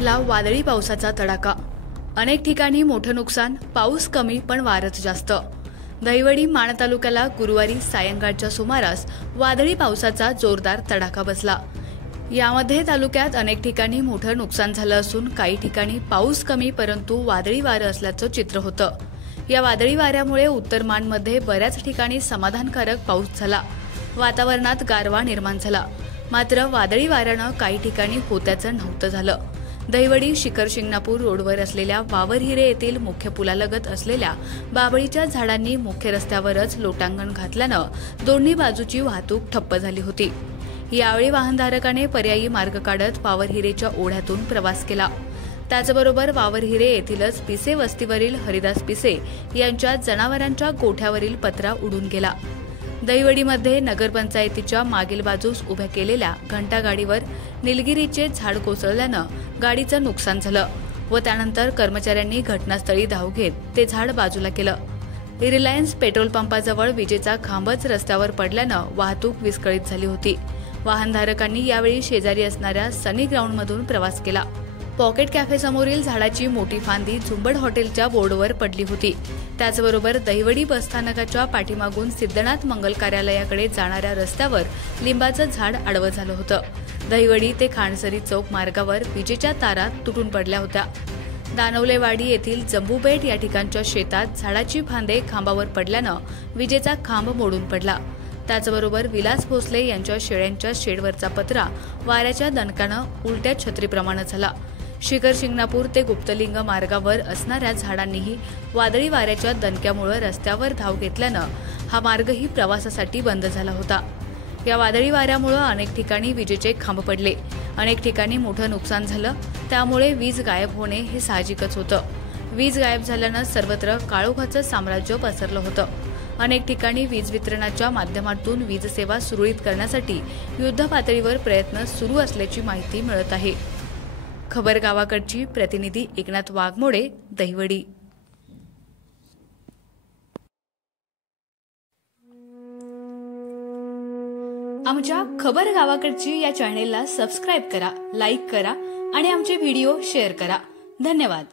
आणला वादळी पावसाचा तडाखा। अनेक ठिकाणी मोठं नुकसान, पाऊस कमी पण वारच जास्त। दहिवडी माण तालुक्याला गुरुवारी सायंकाळच्या सुमारास वादळी पावसाचा जोरदार तडाखा बसला। यामध्ये तालुक्यात अनेक ठिकाणी मोठं नुकसान झालं असून काही ठिकाणी पाऊस कमी परंतु वादळी वारं असल्याचं चित्र होतं। या वादळी वाऱ्यामुळे उत्तर माणमध्ये बऱ्याच ठिकाणी समाधानकारक पाऊस झाला। वातावरणात गारवा निर्माण झाला। मात्र वादळी वाऱ्यानं काही ठिकाणी होत्याचं नव्हतं झालं। दहिवडी शिखर शिंगणापूर रोडवर असलेल्या वावरहिरे येथील मुख्य पुलालगत असलेल्या बाभळीच्या झाडांनी मुख्य रस्त्यावरच लोटांगण घातल्यानं दोन्ही बाजूची वाहतूक ठप्प झाली होती। यावेळी वाहनधारकाने पर्यायी मार्ग काढत वावरहिरेच्या ओढ्यातून प्रवास केला। त्याचबरोबर वावरहिरे येथीलच पिसे वस्तीवरील हरिदास पिसे यांच्या जनावरांच्या गोठ्यावरील पत्रा उडून गेला। दहिवडीमध्ये नगरपंचायतीच्या मागील बाजूस उभ्या केलेल्या घंटागाडीवर निलगिरीचे झाड कोसळल्यानं गाडीचं नुकसान झालं व त्यानंतर कर्मचाऱ्यांनी घटनास्थळी धाव घेत ते झाड बाजूला केलं। रिलायन्स पेट्रोल पंपाजवळ विजेचा खांबच रस्त्यावर पडल्यानं वाहतूक विस्कळीत झाली होती। वाहनधारकांनी यावेळी शेजारी असणाऱ्या सनी ग्राउंडमधून प्रवास केला। पॉकेट कॅफे समोरील झाडाची मोठी फांदी झुंबड हॉटेलच्या बोर्डवर पडली होती। त्याचबरोबर दहिवडी बसस्थानकाच्या पाठीमागून सिद्धनाथ मंगल कार्यालयाकडे जाणाऱ्या रस्त्यावर लिंबाचं झाड आडवं झालं होतं। दहिवडी ते खांडसरी चौक मार्गावर विजेच्या तारा तुटून पडल्या होत्या। दानवलेवाडी येथील जंबूबेट या ठिकाणच्या शेतात झाडाची फांदे खांबावर पडल्यानं विजेचा खांब मोडून पडला। त्याचबरोबर विलास भोसले यांच्या शेळ्यांच्या शेडवरचा पत्रा वाऱ्याच्या दणकानं उलट्या छत्रीप्रमाणे झाला। शिखर शिंगणापूर ते गुप्तलिंग मार्गावर असणाऱ्या झाडांनीही वादळी वाऱ्याच्या दणक्यामुळे रस्त्यावर धाव घेतल्यानं हा मार्गही प्रवासासाठी बंद झाला होता। या वादळी वाऱ्यामुळे अनेक ठिकाणी विजेचे खांब पडले, अनेक ठिकाणी मोठं नुकसान झालं। त्यामुळे वीज गायब होणे हे साहजिकच होतं। वीज गायब झाल्यानं सर्वत्र काळोखाचं साम्राज्य पसरलं होतं। अनेक ठिकाणी वीज वितरणाच्या माध्यमातून वीज सेवा सुरळीत करण्यासाठी युद्धपातळीवर प्रयत्न सुरू असल्याची माहिती मिळत आहे। खबर गावाकडची प्रतिनिधी एकनाथ वाघमोडे, दहिवडी। आमच्या खबर गावाकडची या चॅनेलला सबस्क्राइब करा, लाईक करा आणि आमचे व्हिडिओ शेअर करा। धन्यवाद।